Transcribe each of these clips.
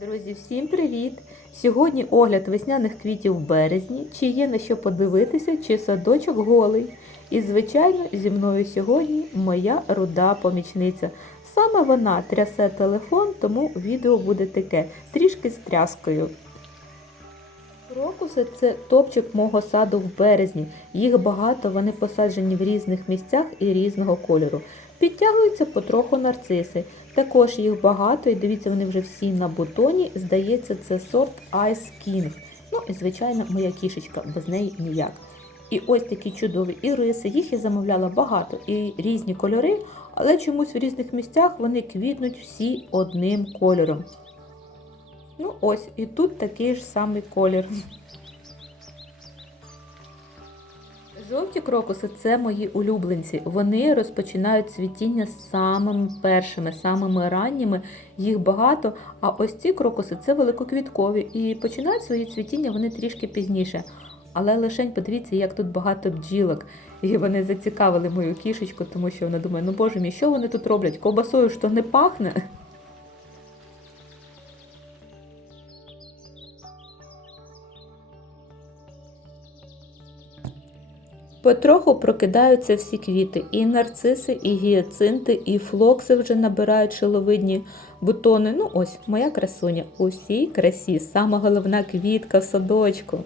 Друзі, всім привіт! Сьогодні огляд весняних квітів в березні, чи є на що подивитися, чи садочок голий. І, звичайно, зі мною сьогодні моя руда помічниця. Саме вона трясе телефон, тому відео буде таке, трішки з тряскою. Крокуси це топчик мого саду в березні. Їх багато, вони посаджені в різних місцях і різного кольору. Підтягуються потроху нарциси. Також їх багато, і дивіться, вони вже всі на бутоні. Здається, це сорт Ice King. Ну і звичайно, моя кішечка, без неї ніяк. І ось такі чудові іриси. Їх я замовляла багато і різні кольори, але чомусь в різних місцях вони квітнуть всі одним кольором. Ну ось, і тут такий ж самий колір. Жовті крокуси це мої улюбленці. Вони розпочинають цвітіння самими першими, самими ранніми, їх багато. А ось ці крокуси це великоквіткові і починають свої цвітіння вони трішки пізніше. Але лишень подивіться, як тут багато бджілок. І вони зацікавили мою кішечку, тому що вона думає, ну боже мій, що вони тут роблять? Ковбасою ж то не пахне. Потроху прокидаються всі квіти, і нарциси, і гіацинти, і флокси вже набирають шиловидні бутони. Ну ось, моя красуня у всій красі, сама головна квітка в садочку.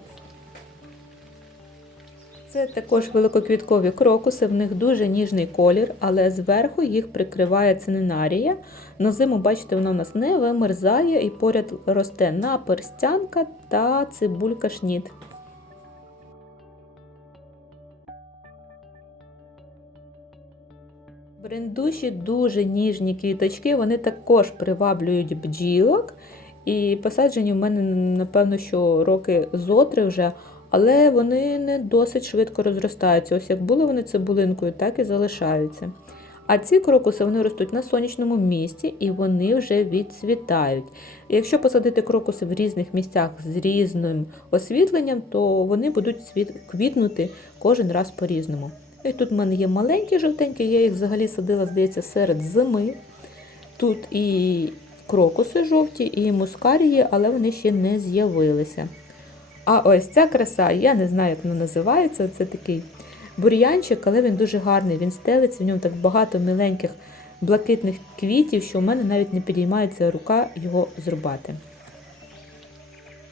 Це також великоквіткові крокуси, в них дуже ніжний колір, але зверху їх прикриває цининарія. На зиму, бачите, вона у нас не вимерзає і поряд росте наперстянка та цибулька шніт. Брендуші дуже ніжні квіточки, вони також приваблюють бджілок. І посаджені в мене, напевно, що роки зотри вже, але вони не досить швидко розростаються. Ось як були вони цибулинкою, так і залишаються. А ці крокуси вони ростуть на сонячному місці і вони вже відцвітають. Якщо посадити крокуси в різних місцях з різним освітленням, то вони будуть квітнути кожен раз по-різному. І тут в мене є маленькі жовтенькі, я їх взагалі садила, здається, серед зими. Тут і крокуси жовті, і мускарії, але вони ще не з'явилися. А ось ця краса, я не знаю, як вона називається. Це такий бур'янчик, але він дуже гарний. Він стелиться, в ньому так багато миленьких блакитних квітів, що в мене навіть не підіймається рука його зрубати.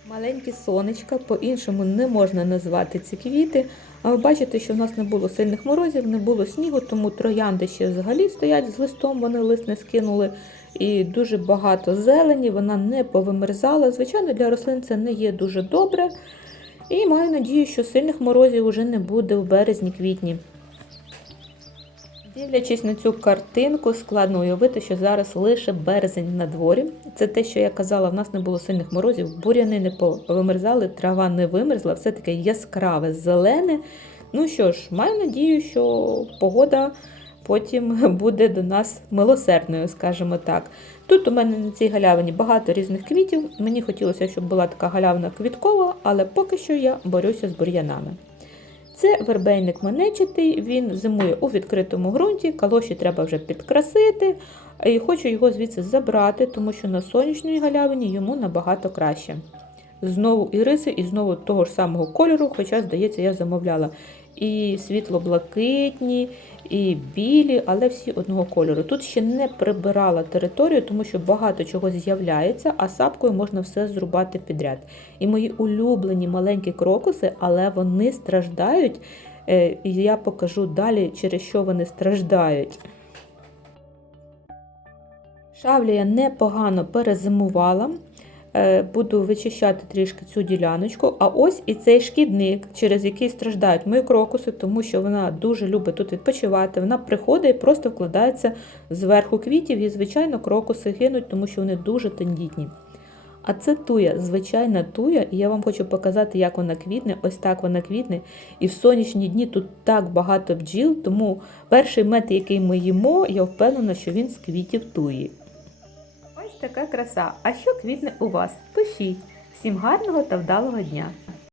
Маленькі сонечка, по-іншому не можна назвати ці квіти. А ви бачите, що в нас не було сильних морозів, не було снігу, тому троянди ще взагалі стоять з листом, вони лист не скинули. І дуже багато зелені, вона не повимерзала. Звичайно, для рослин це не є дуже добре. І маю надію, що сильних морозів вже не буде в березні-квітні. Дивлячись на цю картинку, складно уявити, що зараз лише березень на дворі. Це те, що я казала, в нас не було сильних морозів, буряни не повимерзали, трава не вимерзла, все таке яскраве, зелене. Ну що ж, маю надію, що погода потім буде до нас милосердною, скажімо так. Тут у мене на цій галявині багато різних квітів. Мені хотілося, щоб була така галявина квіткова, але поки що я борюся з бур'янами. Це вербейник манечатий, він зимує у відкритому ґрунті, калоші треба вже підкрасити. І хочу його звідси забрати, тому що на сонячній галявині йому набагато краще. Знову іриси, і знову того ж самого кольору, хоча, здається, я замовляла і світло-блакитні, і білі, але всі одного кольору. Тут ще не прибирала територію, тому що багато чого з'являється, а сапкою можна все зрубати підряд. І мої улюблені маленькі крокуси, але вони страждають. Е, я покажу далі, через що вони страждають. Шавля я непогано перезимувала. Е, буду вичищати трішки цю діляночку. А ось і цей шкідник, через який страждають мої крокуси, тому що вона дуже любить тут відпочивати. Вона приходить і просто вкладається зверху квітів, і, звичайно, крокуси гинуть, тому що вони дуже тендітні. А це туя, звичайна туя, і я вам хочу показати, як вона квітне. Ось так вона квітне. І в сонячні дні тут так багато бджіл, тому перший мед, який ми їмо, я впевнена, що він з квітів туї. Така краса. А що квітне у вас? Пишіть. Всім гарного та вдалого дня!